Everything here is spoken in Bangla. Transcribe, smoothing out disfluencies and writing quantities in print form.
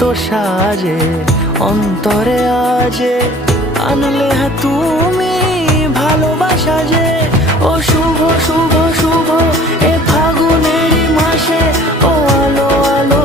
এত সাজে অন্তরে আজে আনলে হ্যাঁ তুমি ভালোবাসা যে। ও শুভ শুভ শুভ এ ফাগুনেরই মাসে, ও আলো আলো